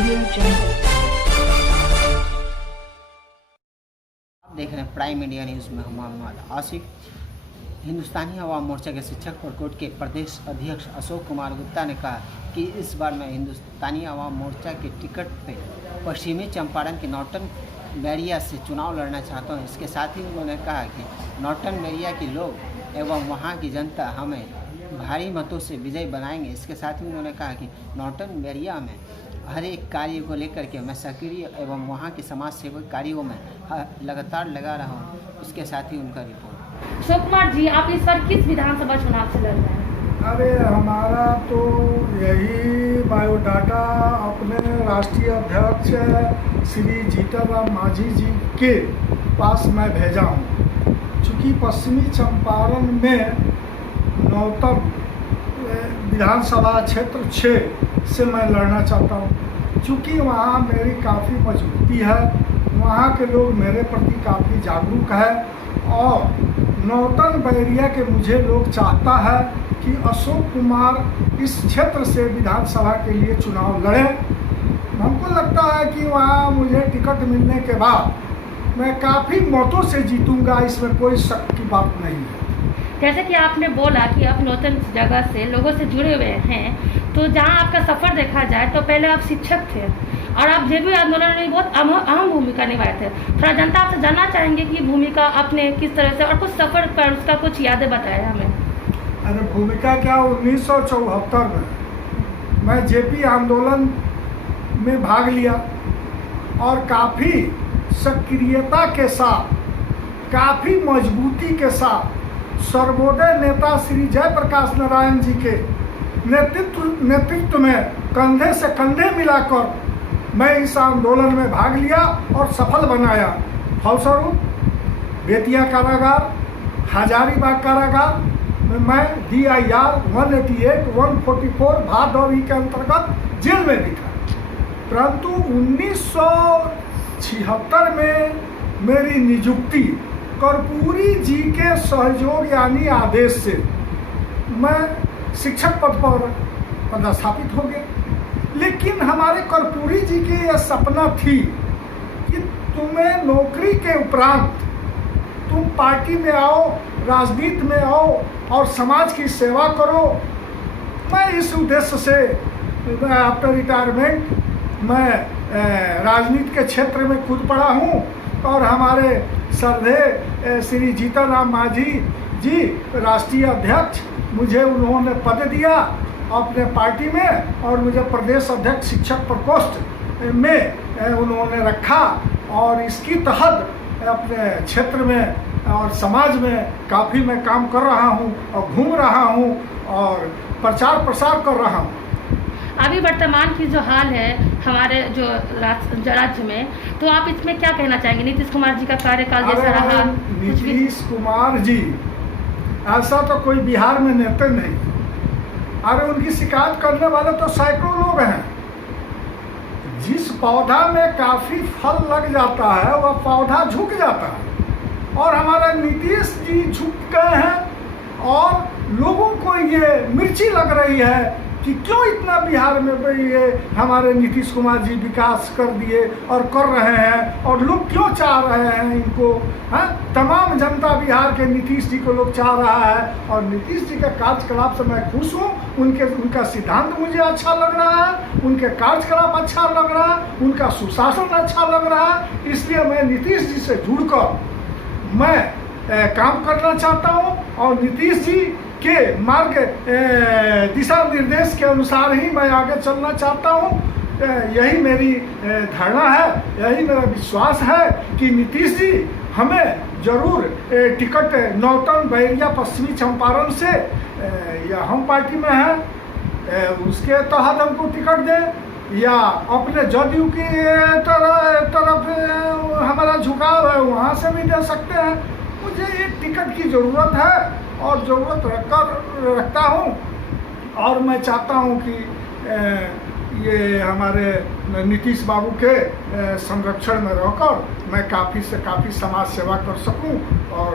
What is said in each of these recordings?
Audio Jungle। आप देख रहे हैं प्राइम इंडिया न्यूज़ में हम मोहम्मद आसिफ। हिंदुस्तानी अवाम मोर्चा के शिक्षक प्रकोष्ठ के प्रदेश अध्यक्ष अशोक कुमार गुप्ता ने कहा कि इस बार मैं हिंदुस्तानी अवाम मोर्चा के टिकट पे पश्चिमी चंपारण के नौतन बैरिया से चुनाव लड़ना चाहता हूं। इसके साथ ही उन्होंने कहा कि नौतन बैरिया के लोग एवं वहां की जनता हमें भारी मतों से विजयी बनाएंगे। इसके साथ ही उन्होंने कहा कि नौतन बैरिया में हर एक कार्य को लेकर के मैं सक्रिय एवं वहाँ के समाज सेवक कार्यों में लगातार लगा रहा हूँ। इसके साथ ही उनका रिपोर्ट। अशोक कुमार जी, आप इस बार किस विधानसभा चुनाव से लड़ रहे हैं? अरे हमारा तो यही बायोडाटा अपने राष्ट्रीय अध्यक्ष श्री जीतनराम मांझी जी के पास मैं भेजा हूँ। चूँकि पश्चिमी चंपारण में नौतन विधानसभा क्षेत्र 6 से मैं लड़ना चाहता हूँ। चूँकि वहाँ मेरी काफ़ी मजबूती है, वहाँ के लोग मेरे प्रति काफ़ी जागरूक है और नौतन बैरिया के मुझे लोग चाहता है कि अशोक कुमार इस क्षेत्र से विधानसभा के लिए चुनाव लड़े। हमको लगता है कि वहाँ मुझे टिकट मिलने के बाद मैं काफ़ी मतों से जीतूंगा, इसमें कोई शक की बात नहीं है। जैसे कि आपने बोला कि आप नौतन जगह से लोगों से जुड़े हुए हैं, तो जहां आपका सफ़र देखा जाए तो पहले आप शिक्षक थे और आप जेबी आंदोलन में बहुत अहम भूमिका निभाए थे। थोड़ा जनता आपसे जानना चाहेंगे कि भूमिका आपने किस तरह से और कुछ सफ़र पर उसका कुछ यादें बताएं हमें। अरे भूमिका क्या, 1974 में मैं जेपी आंदोलन में भाग लिया और काफ़ी सक्रियता के साथ, काफ़ी मजबूती के साथ सर्वोदय नेता श्री जयप्रकाश नारायण जी के नेतृत्व में कंधे से कंधे मिलाकर मैं इस आंदोलन में भाग लिया और सफल बनाया। फलस्वरूप बेतिया कारागार, हजारीबाग कारागार में मैं DIR 188, 144 भादवी के अंतर्गत जेल में भी था। परंतु 1976 में मेरी नियुक्ति कर्पूरी जी के सहयोग यानी आदेश से मैं शिक्षक पद पर पदस्थापित हो गया। लेकिन हमारे कर्पूरी जी की यह सपना थी कि तुम्हें नौकरी के उपरांत तुम पार्टी में आओ, राजनीति में आओ और समाज की सेवा करो। मैं इस उद्देश्य से आफ्टर रिटायरमेंट मैं राजनीति के क्षेत्र में कूद पड़ा हूँ और हमारे श्रद्धेय श्री जीतनराम मांझी जी राष्ट्रीय अध्यक्ष, मुझे उन्होंने पद दिया अपने पार्टी में और मुझे प्रदेश अध्यक्ष शिक्षक प्रकोष्ठ में उन्होंने रखा और इसकी तहत अपने क्षेत्र में और समाज में काफ़ी मैं काम कर रहा हूँ और घूम रहा हूँ और प्रचार प्रसार कर रहा हूँ। अभी वर्तमान की जो हाल है हमारे जो राज्य में, तो आप इसमें क्या कहना चाहेंगे? नीतीश कुमार जी का कार्यकाल जैसा रहा? नीतीश कुमार जी ऐसा तो कोई बिहार में नेता नहीं। अरे उनकी शिकायत करने वाले तो सैकड़ों लोग हैं। जिस पौधा में काफ़ी फल लग जाता है वह पौधा झुक जाता है और हमारे नीतीश जी झुक गए हैं और लोगों को ये मिर्ची लग रही है कि क्यों इतना बिहार में ये हमारे नीतीश कुमार जी विकास कर दिए और कर रहे हैं और लोग क्यों चाह रहे हैं इनको। हाँ, तमाम जनता बिहार के नीतीश जी को लोग चाह रहा है और नीतीश जी के कार्यकलाप से मैं खुश हूँ। उनका सिद्धांत मुझे अच्छा लग रहा है, उनके कार्यकलाप अच्छा लग रहा है, उनका सुशासन अच्छा लग रहा है। इसलिए मैं नीतीश जी से जुड़कर मैं काम करना चाहता हूँ और नीतीश जी के मार्ग दिशा निर्देश के अनुसार ही मैं आगे चलना चाहता हूँ। यही मेरी धारणा है, यही मेरा विश्वास है कि नीतीश जी हमें जरूर टिकट नौतन बैरिया पश्चिमी चंपारण से या हम पार्टी में हैं उसके तहत हमको टिकट दें या अपने जदयू की तरफ हमारा झुकाव है वहाँ से भी दे सकते हैं। मुझे एक टिकट की ज़रूरत है और ज़रूरत रखता हूँ और मैं चाहता हूँ कि ये हमारे नीतीश बाबू के संरक्षण में रहकर मैं काफ़ी से काफ़ी समाज सेवा कर सकूं और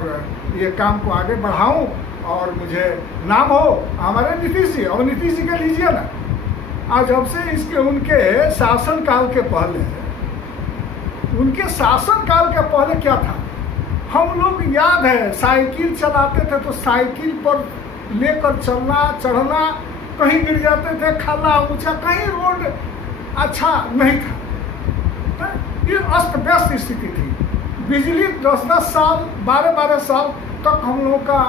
ये काम को आगे बढ़ाऊं और मुझे नाम हो हमारे नीतीश जी। और नीतीश जी के लीजिए ना, आज जब से इसके उनके शासनकाल के पहले, उनके शासनकाल के पहले क्या था, हम लोग याद है साइकिल चलाते थे तो साइकिल पर लेकर चलना चढ़ना, कहीं गिर जाते थे, खाला ऊंचा, कहीं रोड अच्छा नहीं था, ये अस्त व्यस्त स्थिति थी। बिजली 10-10 साल 12-12 साल तक हम लोगों का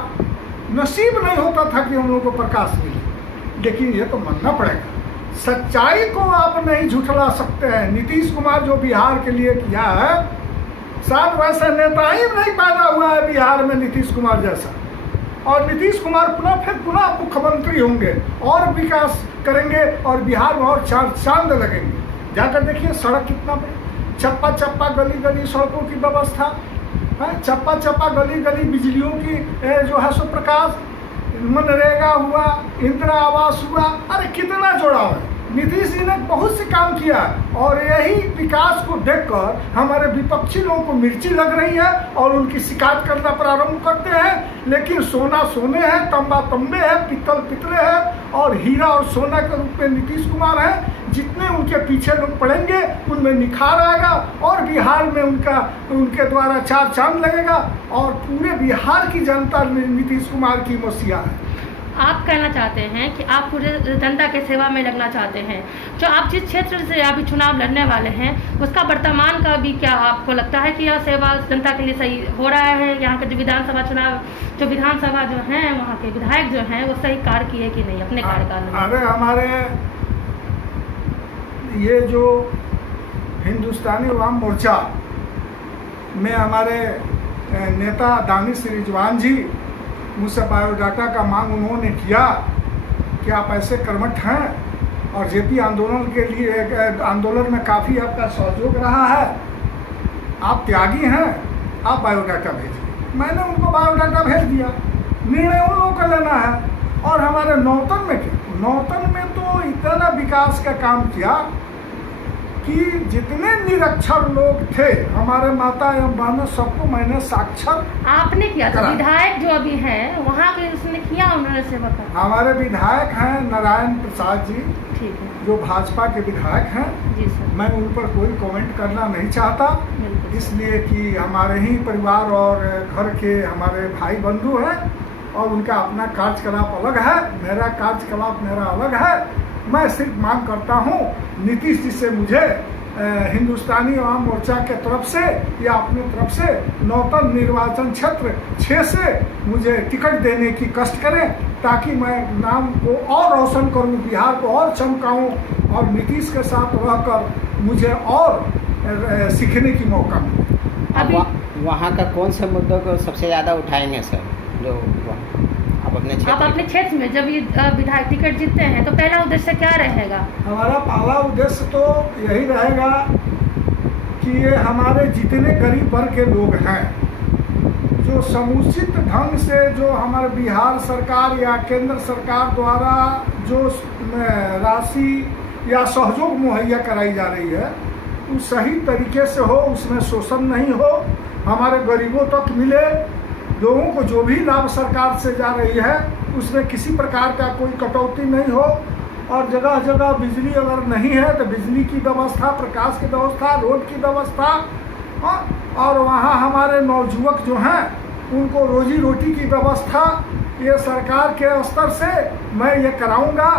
नसीब नहीं होता था कि हम लोगों को प्रकाश मिले। लेकिन ये तो मानना पड़ेगा, सच्चाई को आप नहीं झुठला सकते हैं। नीतीश कुमार जो बिहार के लिए किया है, शायद वैसा नेता ही नहीं पैदा हुआ है बिहार में नीतीश कुमार जैसा। और नीतीश कुमार पुनः मुख्यमंत्री होंगे और विकास करेंगे और बिहार में और चांद लगेंगे। जाकर देखिए सड़क कितना बड़ी, चप्पा चप्पा गली गली सड़कों की व्यवस्था है, चप्पा चप्पा गली गली बिजलियों की जो है सो प्रकाश, मनरेगा हुआ, इंदिरा आवास हुआ, अरे कितना जोड़ा है। नीतीश जी ने बहुत से काम किया और यही विकास को देखकर हमारे विपक्षी लोगों को मिर्ची लग रही है और उनकी शिकायत करना प्रारंभ करते हैं। लेकिन सोना सोने है, तंबा तंबे है, पित्तल पितले है और हीरा और सोना के रूप में नीतीश कुमार है। जितने उनके पीछे लोग पड़ेंगे उनमें निखार आएगा और बिहार में उनके द्वारा चार चांद लगेगा और पूरे बिहार की जनता नीतीश कुमार की मसीहा है। आप कहना चाहते हैं कि आप पूरे जनता के सेवा में लगना चाहते हैं। जो आप जिस क्षेत्र से अभी चुनाव लड़ने वाले हैं उसका वर्तमान का भी क्या आपको लगता है कि यह सेवा जनता के लिए सही हो रहा है? यहाँ के जो विधानसभा चुनाव, जो विधानसभा जो हैं वहाँ के विधायक जो हैं वो सही कार्य किए कि नहीं अपने कार्यकाल में? अरे हमारे ये जो हिंदुस्तानी अवाम मोर्चा में हमारे नेता दानिश रिजवान जी मुझसे बायोडाटा का मांग उन्होंने किया कि आप ऐसे कर्मठ हैं और जेपी आंदोलन के लिए आंदोलन में काफ़ी आपका सहयोग रहा है, आप त्यागी हैं, आप बायोडाटा भेजिए। मैंने उनको बायोडाटा भेज दिया। निर्णय उन लोगों का लेना है। और हमारे नौतन में क्या, नौतन में तो इतना विकास का काम किया कि जितने निरक्षर लोग थे हमारे माता एवं बहनों सबको मैंने साक्षर आपने किया था। विधायक जो अभी हैं वहाँ के उसने किया, उन्होंने सेवा का। हमारे विधायक हैं नारायण प्रसाद जी, ठीक है, जो भाजपा के विधायक हैं। जी सर। मैं उन पर कोई कमेंट करना नहीं चाहता, इसलिए कि हमारे ही परिवार और घर के हमारे भाई बंधु हैं और उनका अपना कार्यकलाप अलग है, मेरा कार्यकलाप मेरा अलग है। मैं सिर्फ मांग करता हूँ नीतीश जी से मुझे हिंदुस्तानी अवाम मोर्चा के तरफ से या अपने तरफ से नौतन निर्वाचन क्षेत्र 6 से मुझे टिकट देने की कष्ट करें ताकि मैं नाम को और रोशन करूँ, बिहार को और चमकाऊँ और नीतीश के साथ रहकर मुझे और सीखने की मौका मिले। अभी वहाँ का कौन से मुद्दों को सबसे ज़्यादा उठाएंगे सर? जो आप अपने क्षेत्र में जब ये विधायक टिकट जीतते हैं तो पहला उद्देश्य क्या रहेगा? हमारा पहला उद्देश्य तो यही रहेगा कि ये हमारे जितने गरीब वर्ग के लोग हैं जो समुचित ढंग से जो हमारे बिहार सरकार या केंद्र सरकार द्वारा जो राशि या सहयोग मुहैया कराई जा रही है वो सही तरीके से हो, उसमें शोषण नहीं हो, हमारे गरीबों तक मिले, लोगों को जो भी लाभ सरकार से जा रही है उसमें किसी प्रकार का कोई कटौती नहीं हो और जगह जगह बिजली अगर नहीं है तो बिजली की व्यवस्था, प्रकाश की व्यवस्था, रोड की व्यवस्था और वहाँ हमारे नौजुवक जो हैं उनको रोजी रोटी की व्यवस्था, ये सरकार के स्तर से मैं ये कराऊंगा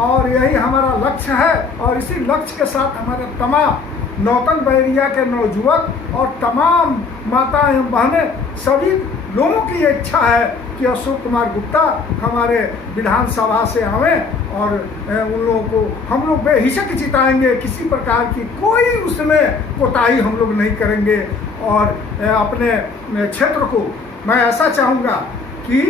और यही हमारा लक्ष्य है। और इसी लक्ष्य के साथ हमारे तमाम नौतन बैरिया के नौजुवक और तमाम माता एवं बहनें सभी लोगों की इच्छा है कि अशोक कुमार गुप्ता हमारे विधानसभा से आवें और उन लोगों को हम लोग बेहिचक जिताएंगे, किसी प्रकार की कोई उसमें कोताही हम लोग नहीं करेंगे। और अपने क्षेत्र को मैं ऐसा चाहूँगा कि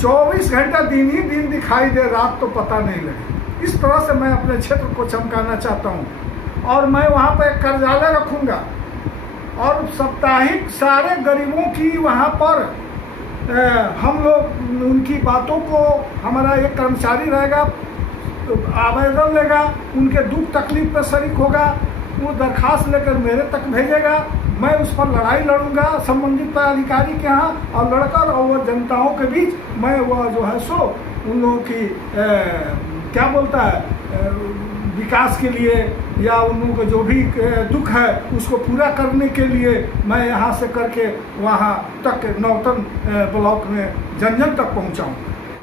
24 घंटा दिन ही दिन दिखाई दे, रात तो पता नहीं लगे। इस तरह से मैं अपने क्षेत्र को चमकाना चाहता हूँ और मैं वहाँ पर एक कार्यालय रखूँगा और साप्ताहिक सारे गरीबों की वहाँ पर हम लोग उनकी बातों को, हमारा एक कर्मचारी रहेगा आवेदन लेगा, उनके दुख तकलीफ पर शरीक होगा, वो दरखास्त लेकर मेरे तक भेजेगा, मैं उस पर लड़ाई लड़ूंगा संबंधित अधिकारी के यहाँ और लड़कर और वह जनताओं के बीच मैं वह जो है सो उन लोगों की क्या बोलता है विकास के लिए या उन लोगों को जो भी दुख है उसको पूरा करने के लिए मैं यहाँ से करके वहाँ तक नौतन ब्लॉक में जन जन तक पहुँचाऊँ।